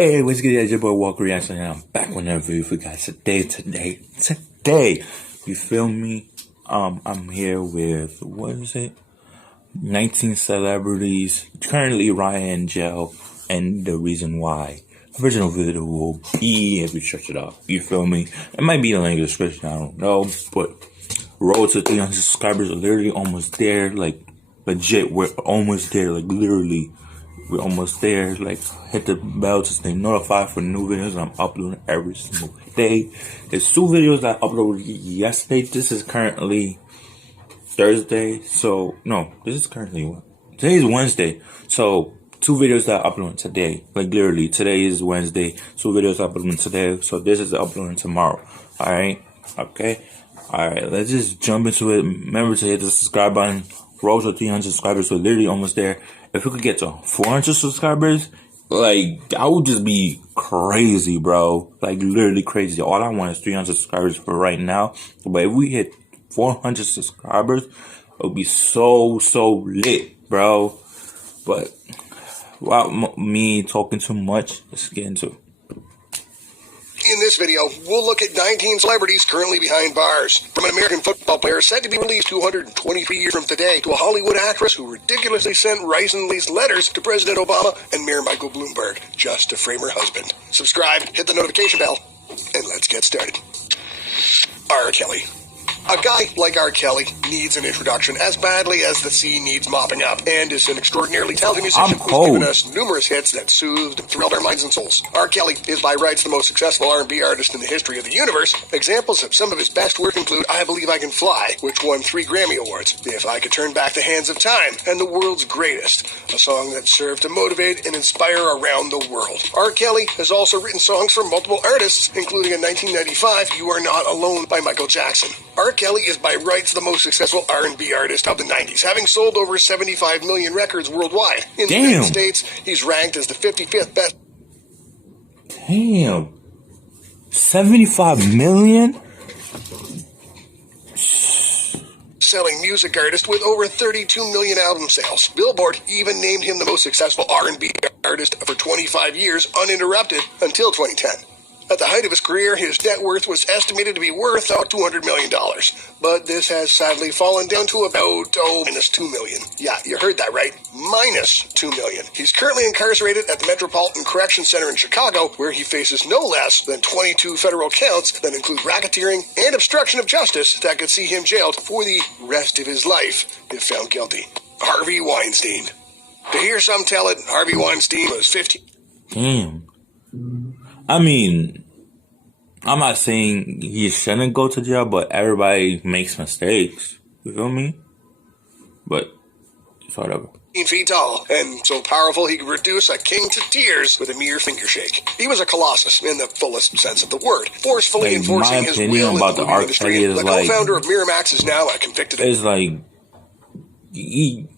Hey, what's good? It's your boy Walker Reaction, and I'm back with another video for you guys today. You feel me? I'm here with, 19 celebrities currently rotting in jail, and the reason why. Original video will be if you search it up. You feel me? It might be in the link in the description, I don't know, but road to 300 subscribers are literally almost there, like, legit, we're almost there, like, literally. We're almost there. Like, hit the bell to stay notified for new videos. I'm uploading every single day. There's 2 videos that I uploaded yesterday. This is currently Thursday. So, no, this is currently what? Today is Wednesday. So, 2 videos that I uploaded today. Like, literally, today is Wednesday. 2 videos I uploaded today. So, this is uploading tomorrow. Alright? Okay? Alright, let's just jump into it. Remember to hit the subscribe button. Road to 300 subscribers. We're literally almost there. If we could get to 400 subscribers, like, that would just be crazy, bro. Like, literally crazy. All I want is 300 subscribers for right now. But if we hit 400 subscribers, it would be so lit, bro. But without me talking too much, let's get into it. In this video, we'll look at 19 celebrities currently behind bars. From an American football player said to be released 223 years from today, to a Hollywood actress who ridiculously sent rice-and-lace letters to President Obama and Mayor Michael Bloomberg just to frame her husband. Subscribe, hit the notification bell, and let's get started. R. Kelly. A guy like R. Kelly needs an introduction as badly as the sea needs mopping up, and is an extraordinarily talented musician who's given us numerous hits that soothed and thrilled our minds and souls. R. Kelly is by rights the most successful R&B artist in the history of the universe. Examples of some of his best work include I Believe I Can Fly, which won 3 Grammy Awards, If I Could Turn Back the Hands of Time, and The World's Greatest, a song that served to motivate and inspire around the world. R. Kelly has also written songs for multiple artists, including in 1995, You Are Not Alone by Michael Jackson. R. Kelly is by rights the most successful R&B artist of the 90s, having sold over 75 million records worldwide. In the United States, he's ranked as the 55th best. Damn. 75 million? Selling music artist with over 32 million album sales. Billboard even named him the most successful R&B artist for 25 years uninterrupted until 2010. At the height of his career, his net worth was estimated to be worth about $200 million. But this has sadly fallen down to about, minus $2 million. Yeah, you heard that right. Minus $2 million. He's currently incarcerated at the Metropolitan Correction Center in Chicago, where he faces no less than 22 federal counts that include racketeering and obstruction of justice that could see him jailed for the rest of his life if found guilty. Harvey Weinstein. To hear some tell it, Harvey Weinstein was 15. Damn. I mean, I'm not saying he shouldn't go to jail, but everybody makes mistakes. You feel me? But it's whatever. 15 feet tall, and so powerful he could reduce a king to tears with a mere finger shake. He was a colossus in the fullest sense of the word, forcefully enforcing his will in the movie industry. The co-founder of Miramax is now a convicted. It's like, he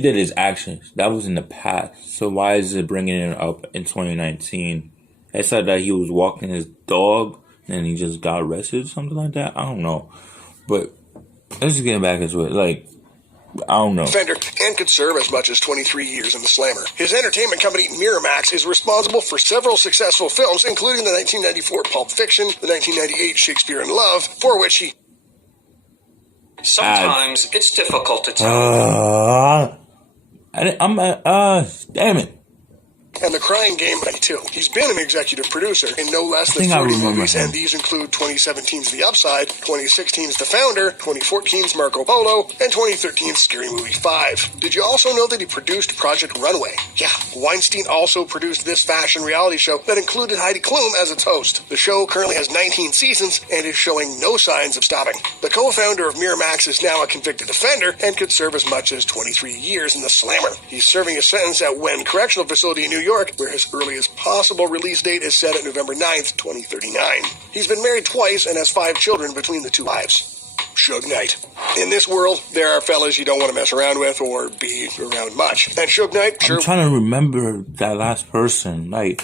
did his actions. That was in the past. So why is it bringing it up in 2019? They said that he was walking his dog and he just got arrested or something like that. I don't know. But let's just get back into it. Like, I don't know. Offender and could serve as much as 23 years in the slammer. His entertainment company, Miramax, is responsible for several successful films, including the 1994 Pulp Fiction, the 1998 Shakespeare in Love, for which he... Sometimes it's difficult to tell. Damn it. And The Crying Game, too. He's been an executive producer in no less than 40 movies, and these include 2017's The Upside, 2016's The Founder, 2014's Marco Polo, and 2013's Scary Movie 5. Did you also know that he produced Project Runway? Yeah, Weinstein also produced this fashion reality show that included Heidi Klum as its host. The show currently has 19 seasons and is showing no signs of stopping. The co-founder of Miramax is now a convicted offender and could serve as much as 23 years in the slammer. He's serving a sentence at Wen Correctional Facility in New York, where his earliest possible release date is set at November 9th, 2039. He's been married twice and has 5 children between the 2 wives. Suge Knight. In this world, there are fellas you don't want to mess around with or be around much. And Suge Knight, I'm trying to remember that last person. Like,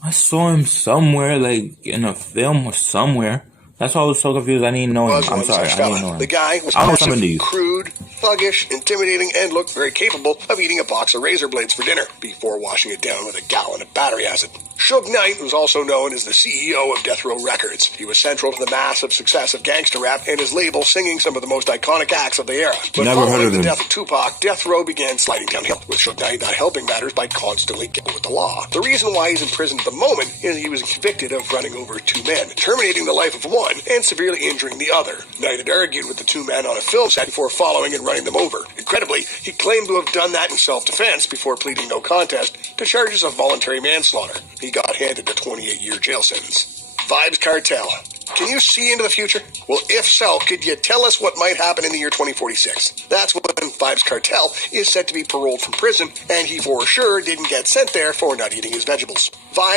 I saw him somewhere, like, in a film or somewhere. That's why I was so confused. I didn't know him. I'm sorry. I didn't know him. The guy was crude, thuggish, intimidating, and looked very capable of eating a box of razor blades for dinner before washing it down with a gallon of battery acid. Suge Knight was also known as the CEO of Death Row Records. He was central to the massive success of gangster rap and his label singing some of the most iconic acts of the era. But following the death of Tupac, Death Row began sliding downhill, with Suge Knight not helping matters by constantly getting with the law. The reason why he's in prison at the moment is he was convicted of running over two men, terminating the life of one and severely injuring the other. Knight had argued with the two men on a film set before following and running them over. Incredibly, he claimed to have done that in self-defense before pleading no contest to charges of voluntary manslaughter. He got handed a 28-year jail sentence. Vybz Kartel. Can you see into the future? Well, if so, could you tell us what might happen in the year 2046? That's when Vybz Kartel is set to be paroled from prison, and he for sure didn't get sent there for not eating his vegetables.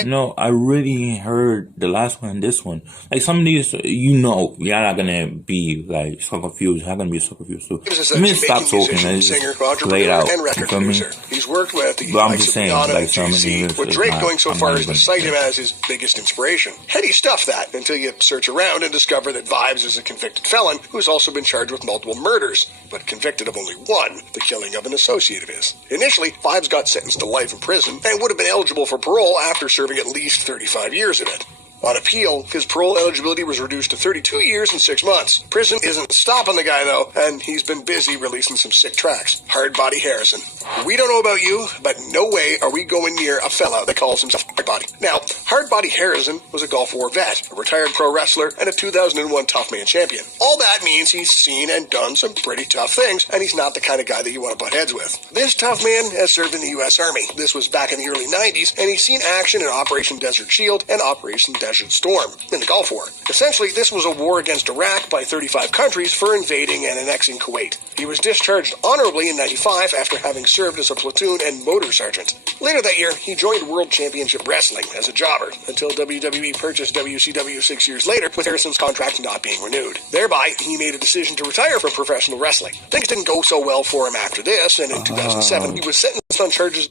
No, I really heard the last one and this one. Like, some of these, you're not gonna be, like, so confused. I'm gonna be so confused, too. Let me stop talking and just lay it out. You feel me? He's worked with the I'm just saying, like, some of these, with Drake going so far as to cite him as his biggest inspiration. Heady stuff, that, until you search around and discover that Vybz is a convicted felon who's also been charged with multiple murders, but convicted of only one, the killing of an associate of his. Initially, Vybz got sentenced to life in prison and would have been eligible for parole after serving at least 35 years of it. On appeal, his parole eligibility was reduced to 32 years and 6 months. Prison isn't stopping the guy, though, and he's been busy releasing some sick tracks. Hardbody Harrison. We don't know about you, but no way are we going near a fella that calls himself Hardbody. Now, Hardbody Harrison was a Gulf War vet, a retired pro wrestler, and a 2001 Tough Man champion. All that means he's seen and done some pretty tough things, and he's not the kind of guy that you want to butt heads with. This tough man has served in the U.S. Army. This was back in the early 90s, and he's seen action in Operation Desert Shield and Operation Desert Storm in the Gulf War. Essentially, this was a war against Iraq by 35 countries for invading and annexing Kuwait. He was discharged honorably in 95 after having served as a platoon and motor sergeant. Later that year, he joined World Championship Wrestling as a jobber until WWE purchased WCW 6 years later, with Harrison's contract not being renewed. Thereby, he made a decision to retire from professional wrestling. Things didn't go so well for him after this, and in 2007, he was sentenced on charges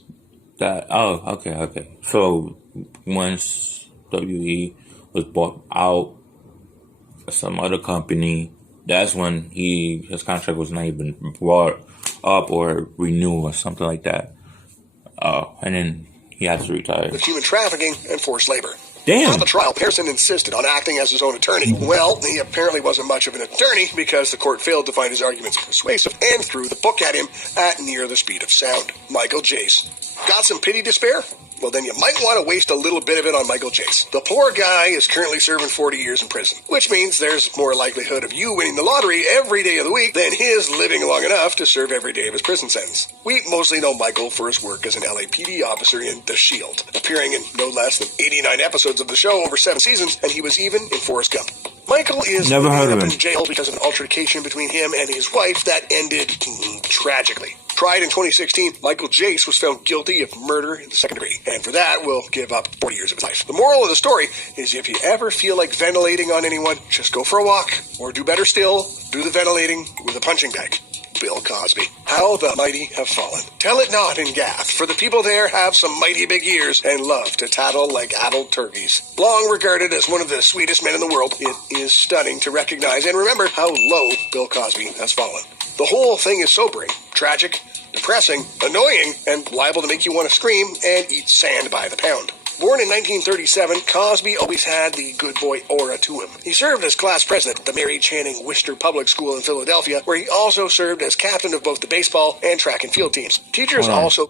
okay. So, once WWE was bought out by some other company, that's when his contract was not even brought up or renewed or something like that. And then he had to retire. With human trafficking and forced labor. Damn. At the trial, Harrison insisted on acting as his own attorney. Well, he apparently wasn't much of an attorney because the court failed to find his arguments persuasive and threw the book at him at near the speed of sound. Michael Jace. Got some pity to spare? Well, then you might want to waste a little bit of it on Michael Jace. The poor guy is currently serving 40 years in prison, which means there's more likelihood of you winning the lottery every day of the week than his living long enough to serve every day of his prison sentence. We mostly know Michael for his work as an LAPD officer in The Shield, appearing in no less than 89 episodes of the show over 7 seasons, and he was even in Forrest Gump. Michael is never heard of him. In jail because of an altercation between him and his wife that ended tragically. Tried in 2016, Michael Jace was found guilty of murder in the second degree, and for that will give up 40 years of his life. The moral of the story is if you ever feel like ventilating on anyone, just go for a walk, or do better still, do the ventilating with a punching bag. Bill Cosby. How the mighty have fallen. Tell it not in Gath, for the people there have some mighty big ears and love to tattle like addled turkeys. Long regarded as one of the sweetest men in the world, it is stunning to recognize and remember how low Bill Cosby has fallen. The whole thing is sobering, tragic, depressing, annoying, and liable to make you want to scream and eat sand by the pound. Born in 1937, Cosby always had the good boy aura to him. He served as class president at the Mary Channing Worcester Public School in Philadelphia, where he also served as captain of both the baseball and track and field teams. Teachers also...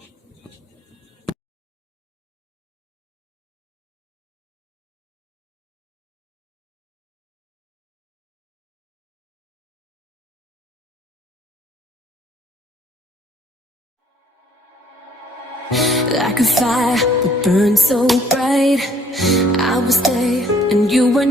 Like a fire that burned so bright, I was there and you were